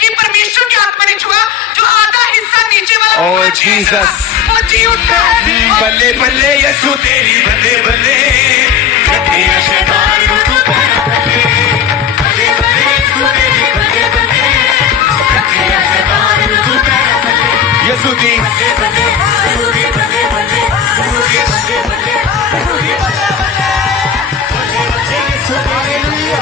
कि परमेश्वर की आत्मा ने छुआ, जो आधा हिस्सा नीचे वाला ओ जीसस, वो जी उठता है। बल्ले बल्ले यसु तेरी बल्ले बल्ले, कटिया शैतान तू पैर बल्ले, बल्ले बल्ले यसु तेरी बल्ले बल्ले, कटिया शैतान तू पैर बल्ले, यसु दी बल्ले बल्ले, यसु दी बल्ले बल्ले, यसु दी बल्ले बल्ले, यसु दी बल्ले बल्ले, बल्ले बल्ले यसु हालेलुया।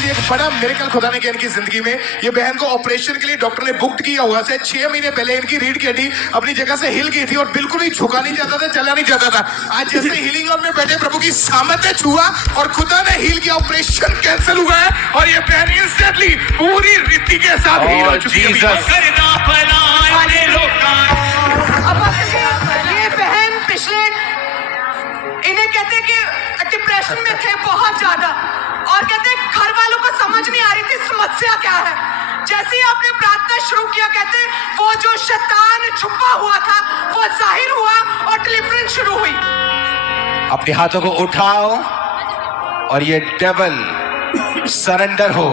एक बड़ा मिरेकल खुदा ने किया इनकी जिंदगी में। ये बहन को ऑपरेशन के लिए डॉक्टर ने बुक किया हुआ से 6 महीने पहले इनकी रीढ़ की हड्डी अपनी जगह से हिल गई थी और बिल्कुल भी झुका नहीं जाता था, चला नहीं जाता था। आज जैसे हीलिंग रूम में बैठे प्रभु की सामर्थ ने छुआ और खुदा ने हील किया, ऑपरेशन कैंसिल हुआ है और ये बहन इंस्टेंटली पूरी रीति के साथ हील हो चुकी है। ये बहन पिछले इन्हें कहते हैं कि डिप्रेशन में थे बहुत ज्यादा और कहते हैं घर वालों को समझ नहीं आ रही थी समस्या क्या है। जैसे ही आपने प्रार्थना शुरू किया, कहते हैं वो जो शैतान छुपा हुआ था वो जाहिर हुआ और डिलीवरेंस शुरू हुई। अपने हाथों को उठाओ और ये डेविल सरेंडर हो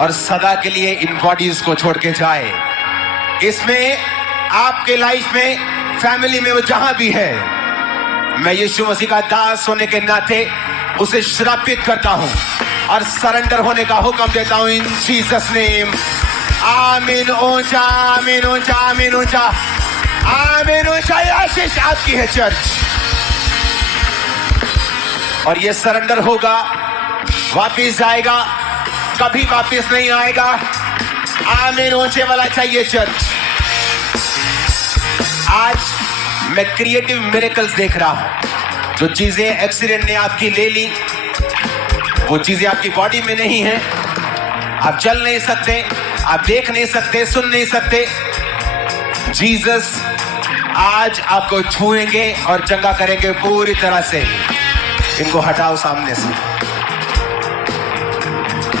और सदा के लिए इन बॉडीज को छोड़ के जाए। इसमें आपके लाइफ में, फैमिली में, वो जहां भी है, मैं यीशु मसीह का दास होने के नाते उसे श्रापित करता हूं और सरेंडर होने का हुक्म देता हूं इन जीसस नेम। आमीन ऊंचा, आमीन ऊंचा, आमीन ऊंचा, आमीन ऊंचा। ये आशीष आपकी है चर्च। और ये सरेंडर होगा, वापिस आएगा, कभी वापिस नहीं आएगा। आमीन ऊंचे वाला चाहिए चर्च। आज मैं क्रिएटिव मिरेकल्स देख रहा हूं। जो चीजें एक्सीडेंट ने आपकी ले ली, वो चीजें आपकी बॉडी में नहीं है। आप चल नहीं सकते, आप देख नहीं सकते, सुन नहीं सकते। जीसस आज आपको छुएंगे और चंगा करेंगे पूरी तरह से। इनको हटाओ सामने से।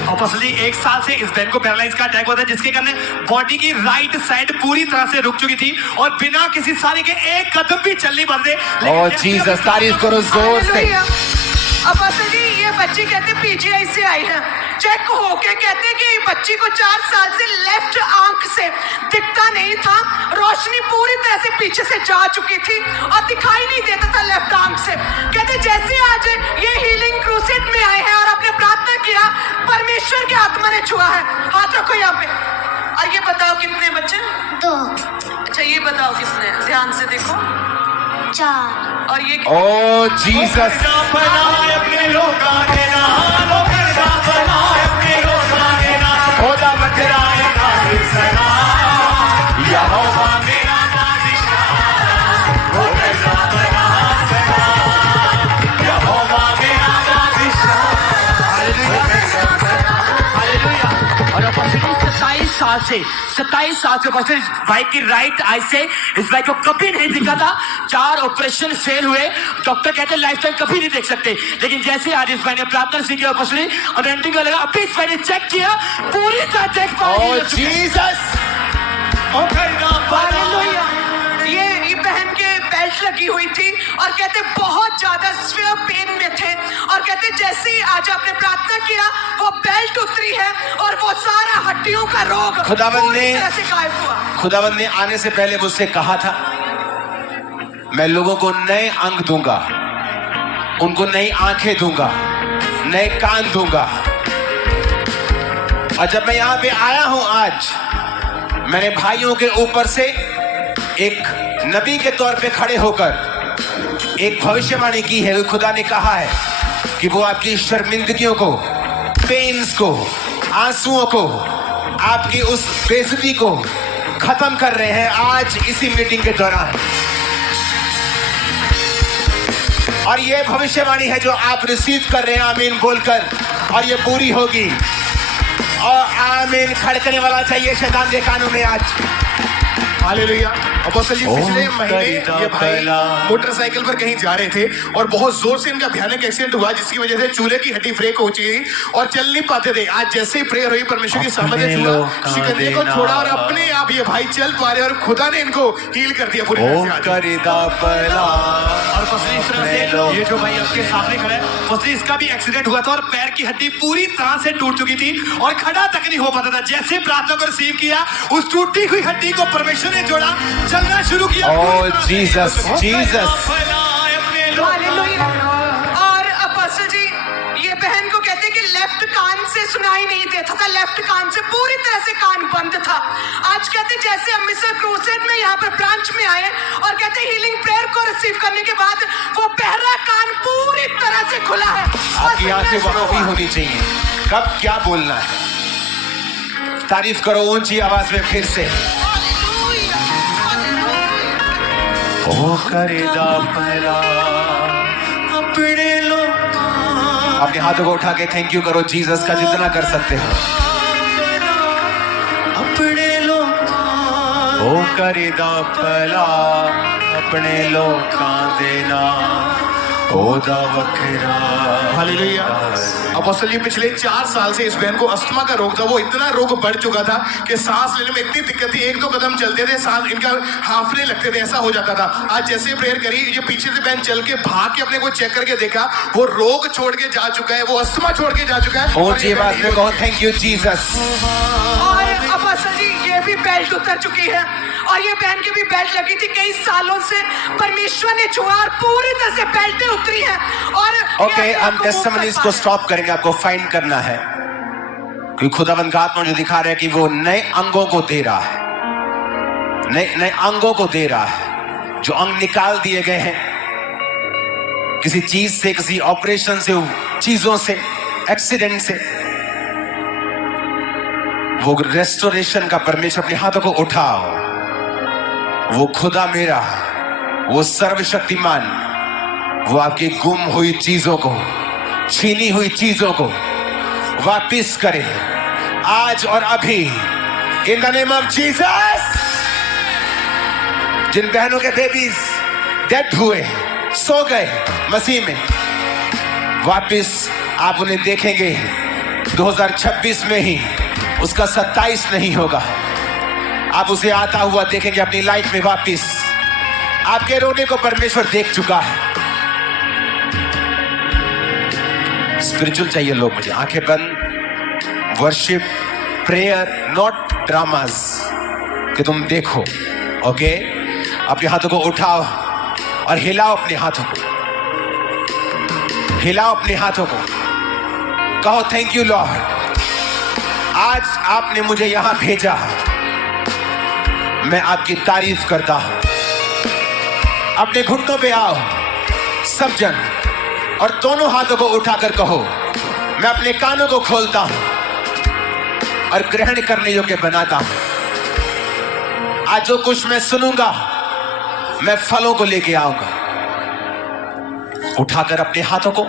अपोस्टल जी, 1 साल से इस बहन को पैरालाइज का अटैक हुआ था, जिसके कारण बॉडी की राइट साइड पूरी तरह से रुक चुकी थी और बिना किसी सहारे के एक कदम भी चल नहीं पाते। ओ जीसस, तारीफ करो जोर से। अपोस्टल जी, ये बच्ची कहते पीजीआई से आई है, चेक होके कहते कि बच्ची को 4 साल से लेफ्ट आंख से दिखता नहीं था, रोशनी पूरी तरह से पीछे से जा चुकी थी और दिखाई नहीं देता था लेफ्ट आंख से। कहते जैसे आज ये हीलिंग क्रूसेड में आए हैं और आपने प्रार्थना किया, परमेश्वर की आत्मा ने छुआ है। हाथ रखो यहाँ पे। और ये बताओ कितने बच्चे? 2। अच्छा, ये बताओ कितने? ध्यान से देखो। 4। और ये ओ जीसस, खुदा बतराए काबिल सना, यहोवा मेरा बादशाह, खुदा बना सना, यहोवा मेरा बादशाह। हालेलुया। और अपोस्टल जी, 27 साल से अपोस्टल भाई की राइट आई से इस भाई को कभी नहीं दिखा था। 4 ऑपरेशन फेल हुए। डॉक्टर कहते लाइफ टाइम कभी नहीं देख सकते, लेकिन जैसे आज इस भाई ने प्रार्थना सीखी अपोस्टल और एंटिंग का लगा, अभी इस भाई ने चेक किया, पूरी तरह देख पा रही है। Jesus, hallelujah. ये बहन के बेल्ट लगी हुई थी और कहते बहुत ज्यादा स्वेयर पेन में थे और कहते जैसे ही आज आपने प्रार्थना किया, वो बेल्ट उतरी है और वो सारा हड्डियों का रोग खुदावंद पूरी तरह से गायब हुआ। खुदावंद ने आने से पहले मुझसे कहा था, मैं लोगों को नए अंग दूंगा, उनको नई आंखें दूंगा, नए कान दूंगा। और जब मैं यहां पे आया हूं आज, मैंने भाइयों के ऊपर से एक नबी के तौर पे खड़े होकर एक भविष्यवाणी की है। खुदा ने कहा है कि वो आपकी शर्मिंदगियों को, पेन्स को, आंसुओं को, आपकी उस बेइज्जती को खत्म कर रहे हैं आज इसी मीटिंग के दौरान। और ये भविष्यवाणी है जो आप रिसीव कर रहे हैं आमीन बोलकर, और ये पूरी होगी। और आमीन खड़कने वाला चाहिए शैतान के कानों में आज। हालेलुया। अपोस्टल जी, पिछले महीने ये भाई मोटरसाइकिल पर कहीं जा रहे थे और बहुत जोर से इनका भयानक एक्सीडेंट हुआ, जिसकी वजह से चूल्हे की हड्डी ब्रेक हो चुकी थी और चल नहीं पाते थे। आज जैसे ही प्रेयर हुई, परमेश्वर की सामर्थ ने छुआ, शिकंजे को छोड़ा और अपने आप ये भाई चल पा रहे और खुदा ने इनको हील कर दिया पूरी तरह से। और पसली इस तरह से ये जो भाई आपके सामने खड़ा है, पसली इसका भी एक्सीडेंट हुआ था और पैर की हड्डी पूरी तरह से टूट चुकी थी और खड़ा तक नहीं हो पाता था। जैसे प्रार्थना को रिसीव किया, उस टूटी हुई हड्डी को परमेश्वर ने जोड़ा, चलना शुरू किया। ओह जीसस, जीसस। हालेलुया। और अपोस्टल जी, ये बहन को कहते हैं कि लेफ्ट कान से सुनाई नहीं देता था, लेफ्ट कान से पूरी तरह से कान बंद था। आज कहते हैं जैसे हम मिस्टर क्रूसेड में यहाँ पर ब्रांच में आए और कहते हैं हीलिंग प्रेयर को रिसीव करने के बाद वो बहरा कान पूरी तरह से खुला है। आपकी आंखें वहां भी होनी चाहिए। कब क्या बोलना है? तारीफ करो ऊंची आवाज में फिर से। ओ करेदा पहला अपने लोग। अपने हाथों को उठा के थैंक यू करो जीसस का, जितना कर सकते हो। अपने लोग ओ करेदा पहला अपने लोग का देना ओदा वखरा। हालेलुया। अपोस्टल जी पिछले 4 साल से इस बहन को अस्थमा का रोग था। वो इतना रोग बढ़ चुका था कि सांस लेने में इतनी दिक्कत थी, 1-2 कदम चलते थे सांस इनका हांफने लगते थे, ऐसा हो जाता था। आज जैसे प्रेयर करी, ये पीछे से बहन चल के भाग के अपने को चेक करके देखा, वो रोग छोड़ के जा चुका है, वो अस्थमा छोड़ के जा चुका है। ऊंची आवाज में कहो थैंक यू जीसस। और अपोस्टल जी, ये भी बेल्ट उतर चुकी है और ये बहन की भी बेल्ट लगी थी कई सालों से। परमेश्वर ने छुआ और पूरी तरह से बेल्टें उतरी हैं। और ओके, हम टेस्टिमनीज को स्टॉप करेंगे। आपको फाइंड करना है क्योंकि खुदावंद का आत्मा जो दिखा रहा है कि वो नए अंगों को दे रहा है, नए अंगों को दे रहा है। जो अंग निकाल दिए गए हैं किसी चीज से, किसी ऑपरेशन से, चीजों से, एक्सीडेंट से, वो रेस्टोरेशन का परमेश्वर अपने हाथों को उठाओ। वो खुदा मेरा, वो सर्वशक्तिमान, वो आपकी गुम हुई चीजों को, छीनी हुई चीजों को वापिस करे आज और अभी, in the name of Jesus. जिन बहनों के बेबीज डेड हुए, सो गए मसीह में, वापिस आप उन्हें देखेंगे 2026 में ही। उसका 27 नहीं होगा। आप उसे आता हुआ देखेंगे अपनी लाइफ में वापिस। आपके रोने को परमेश्वर देख चुका है। स्पिरिचुअल चाहिए लोग मुझे। आंखें बंद, वर्शिप, प्रेयर, नॉट ड्रामास कि तुम देखो। ओके, अपने हाथों को उठाओ और हिलाओ अपने हाथों को, हिलाओ अपने हाथों को। कहो थैंक यू लॉर्ड, आज आपने मुझे यहां भेजा, मैं आपकी तारीफ करता हूं। अपने घुटनों पे आओ सब जन और दोनों हाथों को उठाकर कहो, मैं अपने कानों को खोलता हूं और ग्रहण करने योग्य बनाता हूं। आज जो कुछ मैं सुनूंगा, मैं फलों को लेके आऊंगा। उठाकर अपने हाथों को,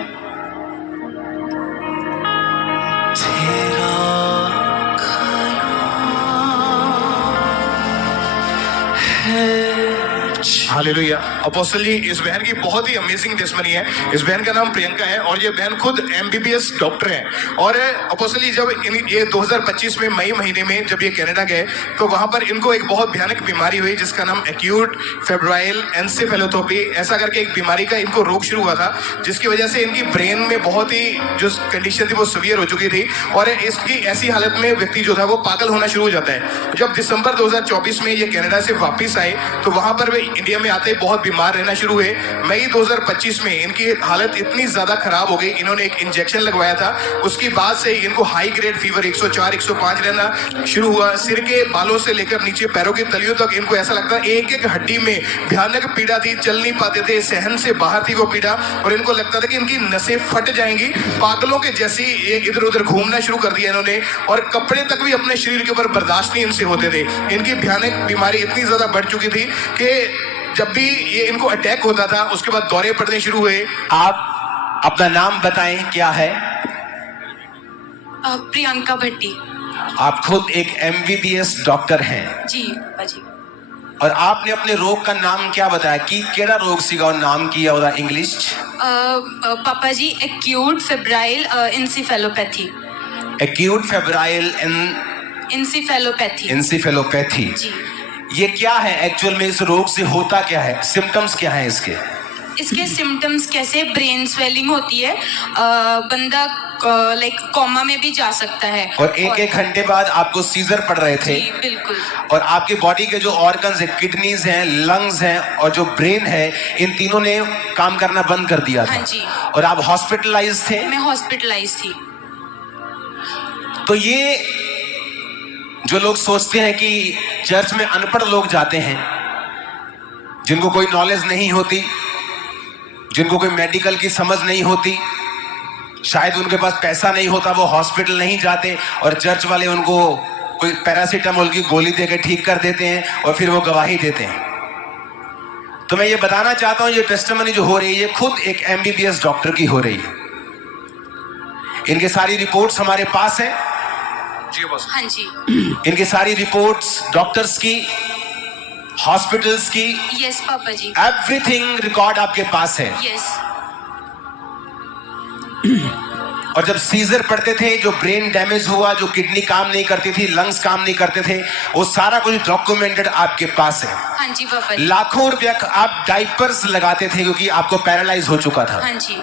हालेलुया। अपोस्टल जी, इस बहन की बहुत ही अमेजिंग टेस्टमनी है। इस बहन का नाम प्रियंका है और ये बहन खुद MBBS डॉक्टर है। और अपोस्टल जी, जब ये 2025 में मई महीने में जब ये कनाडा गए तो वहां पर इनको एक बहुत भयानक बीमारी हुई जिसका नाम एक्यूट फेब्राइल एन्सेफेलोपैथी ऐसा करके एक बीमारी का इनको रोग शुरू हुआ था, जिसकी वजह से इनकी ब्रेन में बहुत ही जो कंडीशन थी वो सीवियर हो चुकी थी और इसकी ऐसी हालत में व्यक्ति जो था वो पागल होना शुरू हो जाता है। जब दिसंबर 2024 में ये कनाडा से वापस आए तो वहां पर वे इंडिया में आते बहुत बीमार रहना शुरू हुए। मई 2025 में इनकी हालत इतनी ज्यादा खराब हो गई, इन्होंने एक इंजेक्शन लगवाया था। उसके बाद से इनको हाई ग्रेड फीवर 104 105 रहना शुरू हुआ। सिर के बालों से लेकर नीचे पैरों की तलियों तक इनको ऐसा लगता है एक एक हड्डी में भयानक पीड़ा थी, चल नहीं पाते थे, सहन से बाहर थी वो पीड़ा और इनको लगता था कि इनकी नसें फट जाएंगी। पागलों के जैसी इधर उधर घूमना शुरू कर दिया इन्होंने और कपड़े तक भी अपने शरीर के ऊपर बर्दाश्त नहीं इनसे होते थे। इनकी भयानक बीमारी इतनी ज्यादा बढ़ चुकी थी कि जब भी ये इनको अटैक होता था उसके बाद दौरे पड़ने शुरू हुए। आप अपना नाम बताएं, क्या है? प्रियंका भट्टी। आप खुद एक MBBS डॉक्टर हैं जी पापा जी। और आपने अपने रोग का नाम क्या बताया कि केड़ा रोग सीगा और नाम किया होगा इंग्लिश? पापा जी, acute febrile encephalopathy. Acute febrile encephalopathy encephalopathy. जी। ये क्या है एक्चुअल में? इस रोग से होता क्या है? सिम्टम्स क्या है इसके? इसके सिम्टम्स कैसे, ब्रेन स्वेलिंग होती है, बंदा लाइक कोमा में भी जा सकता है। और एक घंटे बाद आपको सीजर पड़ रहे थे। जी बिल्कुल। और आपकी बॉडी के जो ऑर्गन्स है, किडनीज हैं, लंग्स हैं और जो ब्रेन है, इन तीनों ने काम करना बंद कर दिया था। हाँ जी। और आप हॉस्पिटलाइज थे। मैं हॉस्पिटलाइज थी। तो ये जो लोग सोचते हैं कि चर्च में अनपढ़ लोग जाते हैं, जिनको कोई नॉलेज नहीं होती, जिनको कोई मेडिकल की समझ नहीं होती, शायद उनके पास पैसा नहीं होता, वो हॉस्पिटल नहीं जाते और चर्च वाले उनको कोई पैरासीटामोल की गोली देकर ठीक कर देते हैं और फिर वो गवाही देते हैं। तो मैं ये बताना चाहता हूं, ये टेस्टिमनी जो हो रही है, ये खुद एक एमबीबीएस डॉक्टर की हो रही है। इनके सारी रिपोर्ट्स हमारे पास है। जी बॉस। हाँ जी। इनकी सारी रिपोर्ट्स डॉक्टर्स की, हॉस्पिटल्स की, यस पापा जी। एवरीथिंग रिकॉर्ड आपके पास है। यस। और जब सीजर पड़ते थे, जो ब्रेन डैमेज हुआ, जो किडनी काम नहीं करती थी, लंग्स काम नहीं करते थे, वो सारा कुछ डॉक्यूमेंटेड आपके पास है। हाँ जी पापा जी। लाखों रुपया आप डाइपर्स लगाते थे क्योंकि आपको पैरालाइज हो चुका था। हाँ जी।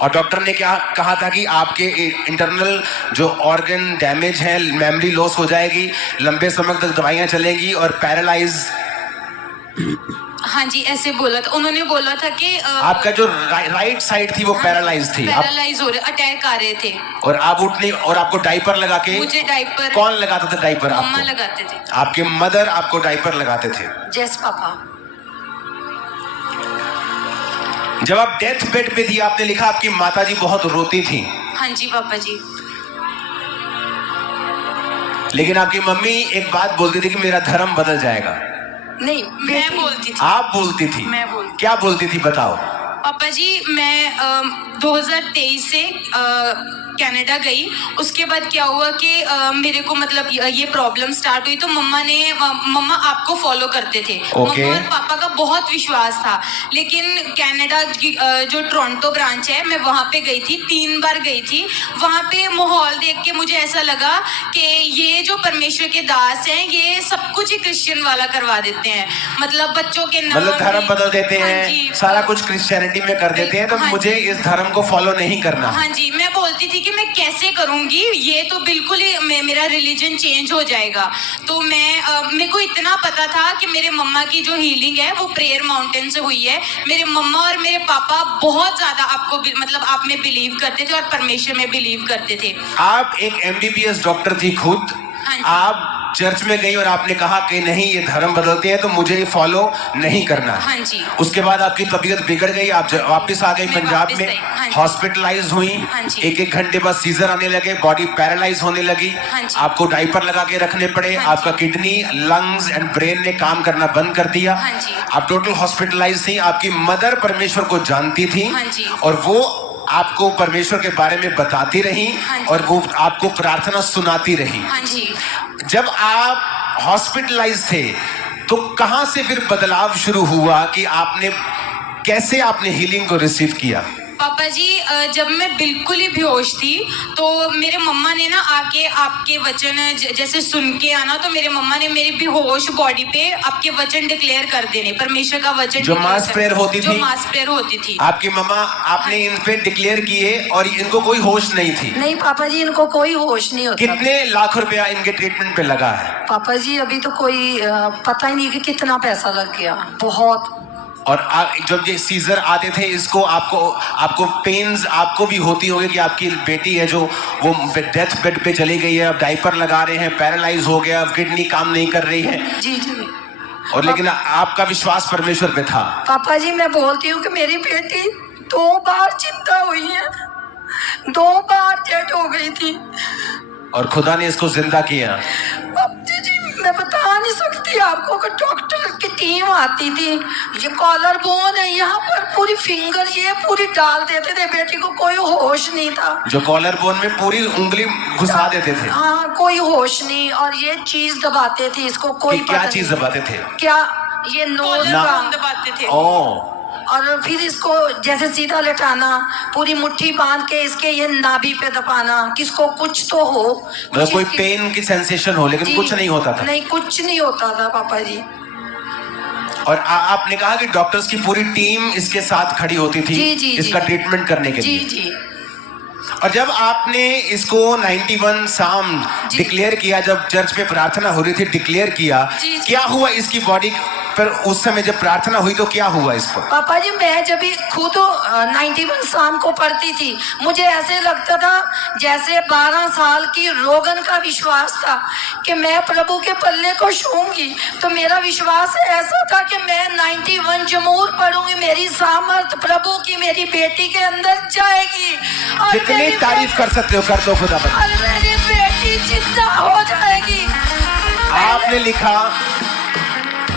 और डॉक्टर ने क्या कहा था कि आपके इंटरनल जो ऑर्गन डैमेज है, मेमोरी लॉस हो जाएगी, लंबे समय तक दवाइयां चलेंगी और पैरालाइज। हाँ जी, ऐसे बोला था उन्होंने। बोला था कि आपका जो राइट साइड थी वो पैरालाइज थी। पैरालाइज हो रहे, अटैक आ रहे थे। और आप उठने, और आपको डाइपर लगा के, मुझे डाइपर कौन लगाता था डाइपर? मम्मा आपको लगाते थे। आपके मदर आपको डाइपर लगाते थे। जस पापा। जब आप डेथ बेड पे थी, आपने लिखा आपकी माताजी बहुत रोती थी। हाँ जी पापा जी। लेकिन आपकी मम्मी एक बात बोलती थी कि मेरा धर्म बदल जाएगा। नहीं, मैं बोलती थी। आप बोलती थी? मैं बोलती। क्या बोलती थी बताओ। पापा जी, मैं 2023 से कनाडा गई। उसके बाद क्या हुआ कि मेरे को मतलब ये प्रॉब्लम स्टार्ट हुई, तो मम्मा आपको फॉलो करते थे। Okay. मम्मा और पापा का बहुत विश्वास था। लेकिन कनाडा की जो टोरंटो ब्रांच है, मैं वहां पे गई थी, 3 बार गई थी। वहां पे माहौल देख के मुझे ऐसा लगा कि ये जो परमेश्वर के दास हैं, ये सब कुछ ही क्रिश्चियन वाला करवा देते हैं। मतलब बच्चों के नाम, मतलब धर्म बदल देते हाँ हैं, जी, सारा कुछ क्रिश्चियनिटी में कर देते हैं। तो हाँ मुझे जी। इस धर्म को फॉलो नहीं करना। हाँ जी, मैं बोलती थी कि मैं कैसे करूंगी, ये तो बिल्कुल ही मेरा रिलीजन चेंज हो जाएगा। तो मेरे को इतना पता था कि मेरे मम्मा की जो हीलिंग है वो प्रेयर माउंटेन से हुई है। मेरे मम्मा और मेरे पापा बहुत ज्यादा आपको मतलब आप में बिलीव करते थे और परमेश्वर में बिलीव करते थे। आप एक एमबीबीएस डॉक्टर थी खुद। हाँ जी। आप चर्च में गई और आपने कहा कि नहीं, ये धर्म बदलते हैं तो मुझे फॉलो नहीं करना है। हाँ जी। उसके बाद आपकी तबीयत बिगड़ गई, आप वापस आ गई मैं पंजाब वापस में, आई, हाँ जी। हॉस्पिटलाइज हुई। हाँ जी। एक घंटे बाद सीजर आने लगे, बॉडी पैरालाइज होने लगी। हाँ जी। आपको डाइपर लगा के रखने पड़े। हाँ जी। आपका किडनी, लंग्स एंड ब्रेन ने काम करना बंद कर दिया। हाँ जी। आप टोटल हॉस्पिटलाइज थी। आपकी मदर परमेश्वर को जानती थी। हाँ जी। और वो आपको परमेश्वर के बारे में बताती रही। हाँ जी। और वो आपको प्रार्थना सुनाती रही। हाँ जी। जब आप हॉस्पिटलाइज थे तो कहां से फिर बदलाव शुरू हुआ कि कैसे आपने हीलिंग को रिसीव किया? पापा जी, जब मैं बिल्कुल ही बेहोश थी, तो मेरे मम्मा ने ना आके आपके वचन जैसे सुन के आना, तो मेरे मम्मा ने मेरी बेहोश बॉडी पे आपके वचन डिक्लेयर कर देने, परमेश्वर का वचन। जो मास प्रेयर होती जो थी? मास प्रेयर होती थी। आपकी मम्मा, आपने इन पे डिक्लेयर किए और इनको कोई होश नहीं थी? नहीं पापा जी, इनको कोई होश नहीं होता। कितने लाख रुपया इनके ट्रीटमेंट पे लगा है? पापा जी अभी तो कोई पता ही नहीं कि कितना पैसा लग गया, बहुत। और जब ये सीजर आते थे, इसको आपको पेन्स आपको भी होती होगी कि आपकी बेटी है जो वो डेथ बेड पे चली गई है, अब डाइपर लगा रहे हैं, पैरालाइज हो गया, अब किडनी काम नहीं कर रही है। जी जी। और लेकिन आपका विश्वास परमेश्वर पे था। पापा जी, मैं बोलती हूँ कि मेरी बेटी 2 बार जिंदा हुई है, 2 बार डेड हो गई थी और खुदा ने इसको जिंदा किया। अब जी मैं बता नहीं सकती आपको कि डॉक्टर की टीम आती थी, ये कॉलर बोन है यहाँ पर, पूरी फिंगर ये पूरी डाल देते थे, बेटी को कोई होश नहीं था। जो कॉलर बोन में पूरी उंगली घुसा देते थे? हाँ, कोई होश नहीं। और ये चीज दबाते थे इसको, कोई क्या पता चीज नहीं। दबाते थे? क्या ये नोज ना। का दबाते थे। ओ। और फिर इसको जैसे सीधा लेटाना, पूरी मुट्ठी बांध के इसके ये नाभि पे दबाना, किसको कुछ तो हो, मतलब कोई पेन की सेंसेशन हो, लेकिन जी, कुछ नहीं होता था। नहीं, कुछ नहीं होता था पापा जी। और आपने कहा कि डॉक्टर्स की पूरी टीम इसके साथ खड़ी होती थी जी, जी, इसका जी। ट्रीटमेंट करने के जी लिए। जी और जब आपने इसको 91 साम जी। डिक्लेयर किया, जब चर्च में प्रार्थना हो रही थी, डिक्लेयर किया, जी, जी। क्या हुआ इसकी बॉडी पर उस समय जब प्रार्थना हुई तो क्या हुआ इस पर? पापा जी, मैं जब खुद 91 शाम को पढ़ती थी, मुझे ऐसे लगता था जैसे 12 साल की रोगन का विश्वास था कि मैं प्रभु के पल्ले को छूंगी। तो मेरा विश्वास ऐसा था कि मैं 91 जमूर पढ़ूंगी, मेरी सामर्थ प्रभु की मेरी बेटी के अंदर जाएगी और जितनी मेरी तारीफ कर सकते हो कर दो खुदा पर। और मेरी बेटी जिंदा हो जाएगी। आपने लिखा,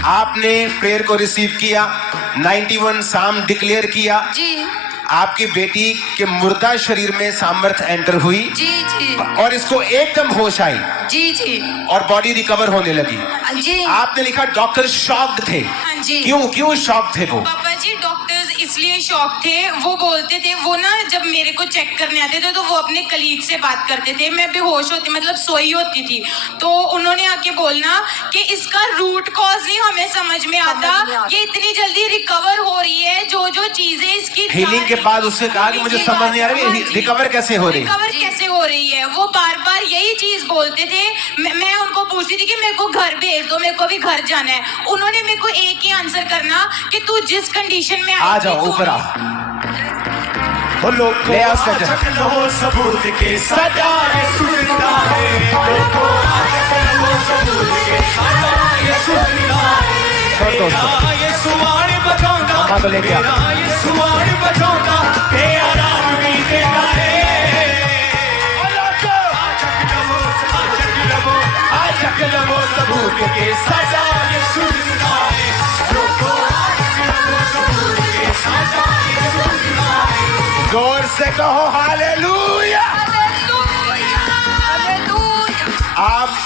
आपने प्रेयर को रिसीव किया, 91 साम डिक्लेयर किया, जी आपकी बेटी के मुर्दा शरीर में सामर्थ्य एंटर हुई जी जी और इसको एकदम होश आई जी जी और बॉडी रिकवर होने लगी। जी आपने लिखा डॉक्टर शॉक्ड थे। हाँ जी। क्यों शॉक्ड थे वो? पापा जी डॉक्टर्स इसलिए शॉक थे, वो बोलते थे, वो ना जब मेरे को चेक करने आते थे तो वो अपने कलीग से बात करते थे, मैं बेहोश होती, मतलब सोई होती थी, तो उन्होंने आके बोलना कि इसका रूट कॉज नहीं हमें समझ में आता, ये इतनी जल्दी रिकवर हो रही है, जो जो चीजें इसकी हीलिंग के बाद उससे कहा कि मुझे समझ नहीं आ रही है रिकवर कैसे हो रही है। रिकवर कैसे हो रही है, वो बार बार यही चीज बोलते थे। मैं उनको पूछती थी कि मेरे को घर भेज दो, मेरे को भी घर जाना है। उन्होंने मेरे को एक ही आंसर करना कि तू जिस कंडीशन में आ जाओ ऊपर आ। वो लोग ले आओ सजा। सबूत के सजा है सुनता है, लोगों सबूत के सजा है सुनता है। छोड़ दो उसको। तेरा ये सुवार बजाऊंगा, अम्मा को लेके आ। तेरा ये सुवार बजाऊंगा, तेरा नाम भी देता है। सबूत के सजा ये सुनता है, लोगों सबूत के सजा ये सुनता है। जोर से कहो हालेलुया। आप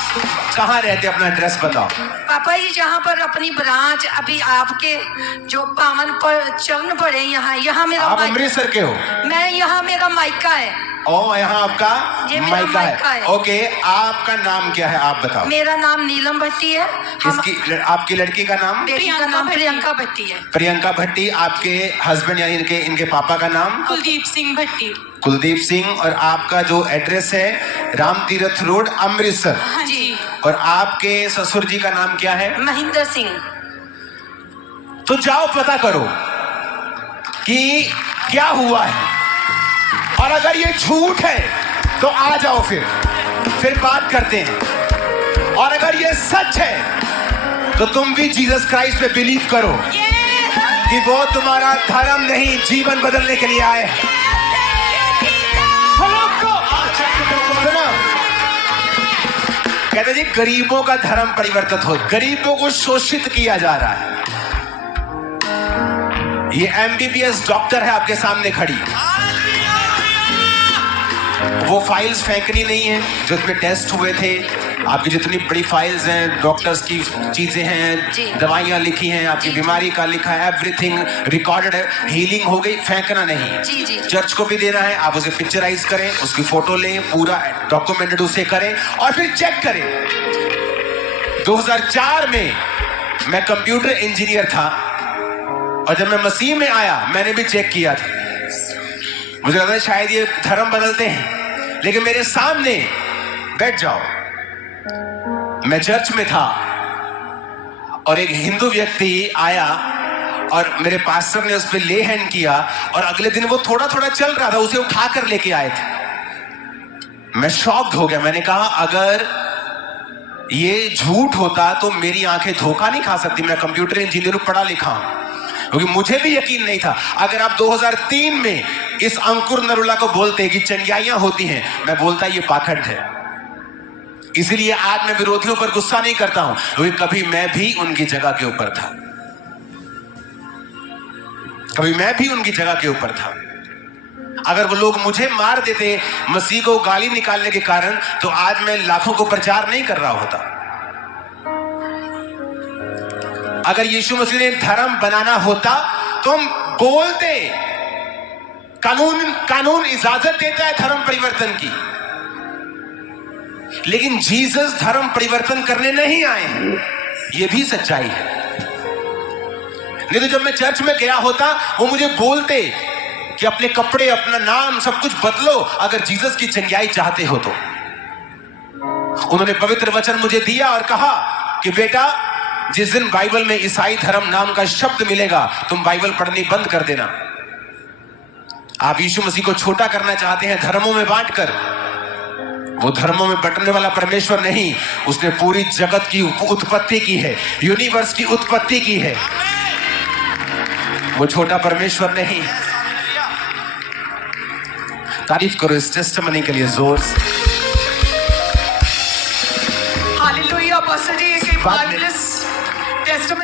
कहाँ रहते, अपना एड्रेस बताओ। पापा जी, जहाँ पर अपनी ब्रांच अभी आपके जो पावन पर चरण पड़े, यहाँ मेरा आप मायका- अमृतसर के हो? मैं यहाँ मेरा मायका है। ओ, यहाँ आपका ये मेरा मायका मायका है। है। ओके, आपका नाम क्या है आप बताओ। मेरा नाम नीलम भट्टी है। इसकी आपकी लड़की का नाम? बेटी का नाम प्रियंका भट्टी है। प्रियंका भट्टी। आपके हस्बैंड यानी इनके पापा का नाम? कुलदीप सिंह भट्टी। कुलदीप सिंह। और आपका जो एड्रेस है राम तीरथ रोड अमृतसर। हाँ जी। और आपके ससुर जी का नाम क्या है? महेंद्र सिंह। तो जाओ पता करो कि क्या हुआ है, और अगर ये झूठ है तो आ जाओ, फिर बात करते हैं। और अगर ये सच है तो तुम भी जीसस क्राइस्ट पे बिलीव करो कि वो तुम्हारा धर्म नहीं जीवन बदलने के लिए आए। सुनो, कहते जी गरीबों का धर्म परिवर्तित हो, गरीबों को शोषित किया जा रहा है। ये एमबीबीएस डॉक्टर है आपके सामने खड़ी, वो फाइल्स फेंकनी नहीं है जो इसमें टेस्ट हुए थे। आपकी जितनी बड़ी फाइल्स हैं, डॉक्टर्स की चीजें हैं, दवाइयां लिखी हैं, आपकी बीमारी का लिखा है, एवरीथिंग रिकॉर्डेड है। हीलिंग हो गई, फेंकना नहीं है। जी, जी। चर्च को भी देना है, आप उसे पिक्चराइज करें, उसकी फोटो लें, पूरा डॉक्यूमेंटेड उसे करें और फिर चेक करें। 2004 में मैं कंप्यूटर इंजीनियर था और जब मैं मसीह में आया मैंने भी चेक किया था। मुझे लगता है शायद ये धर्म बदलते हैं, लेकिन मेरे सामने बैठ जाओ। मैं चर्च में था और एक हिंदू व्यक्ति आया और मेरे पास्टर ने उस पर ले हैंड किया और अगले दिन वो थोड़ा थोड़ा चल रहा था, उसे उठाकर लेके आए थे। मैं शॉक्ड हो गया। मैंने कहा अगर ये झूठ होता तो मेरी आंखें धोखा नहीं खा सकती। मैं कंप्यूटर इंजीनियर पढ़ा लिखा हूं, क्योंकि मुझे भी यकीन नहीं था। अगर आप 2003 में इस अंकुर नरुला को बोलते कि चंगियाइयां होती हैं, मैं बोलता ये पाखंड है। इसीलिए आज मैं विरोधियों पर गुस्सा नहीं करता हूं, क्योंकि कभी मैं भी उनकी जगह के ऊपर था, कभी मैं भी उनकी जगह के ऊपर था। अगर वो लोग मुझे मार देते मसीह को गाली निकालने के कारण, तो आज मैं लाखों को प्रचार नहीं कर रहा होता। अगर यीशु मसीह ने धर्म बनाना होता तो हम बोलते। कानून इजाजत देता है धर्म परिवर्तन की, लेकिन जीसस धर्म परिवर्तन करने नहीं आए हैं, यह भी सच्चाई है। नहीं तो जब मैं चर्च में गया होता वो मुझे बोलते कि अपने कपड़े, अपना नाम, सब कुछ बदलो अगर जीसस की चंगाई चाहते हो तो। उन्होंने पवित्र वचन मुझे दिया और कहा कि बेटा, जिस दिन बाइबल में ईसाई धर्म नाम का शब्द मिलेगा तुम बाइबल पढ़नी बंद कर देना। आप यीशु मसीह को छोटा करना चाहते हैं धर्मों में बांटकर। वो धर्मों में बंटने वाला परमेश्वर नहीं, उसने पूरी जगत की उत्पत्ति की है, यूनिवर्स की उत्पत्ति की है। वो छोटा परमेश्वर नहीं। तारीफ करो इस टेस्टिमनी के लिए जोर से। हालेलुया। पास्टर जी, एक मार्वेलस टेस्टिमनी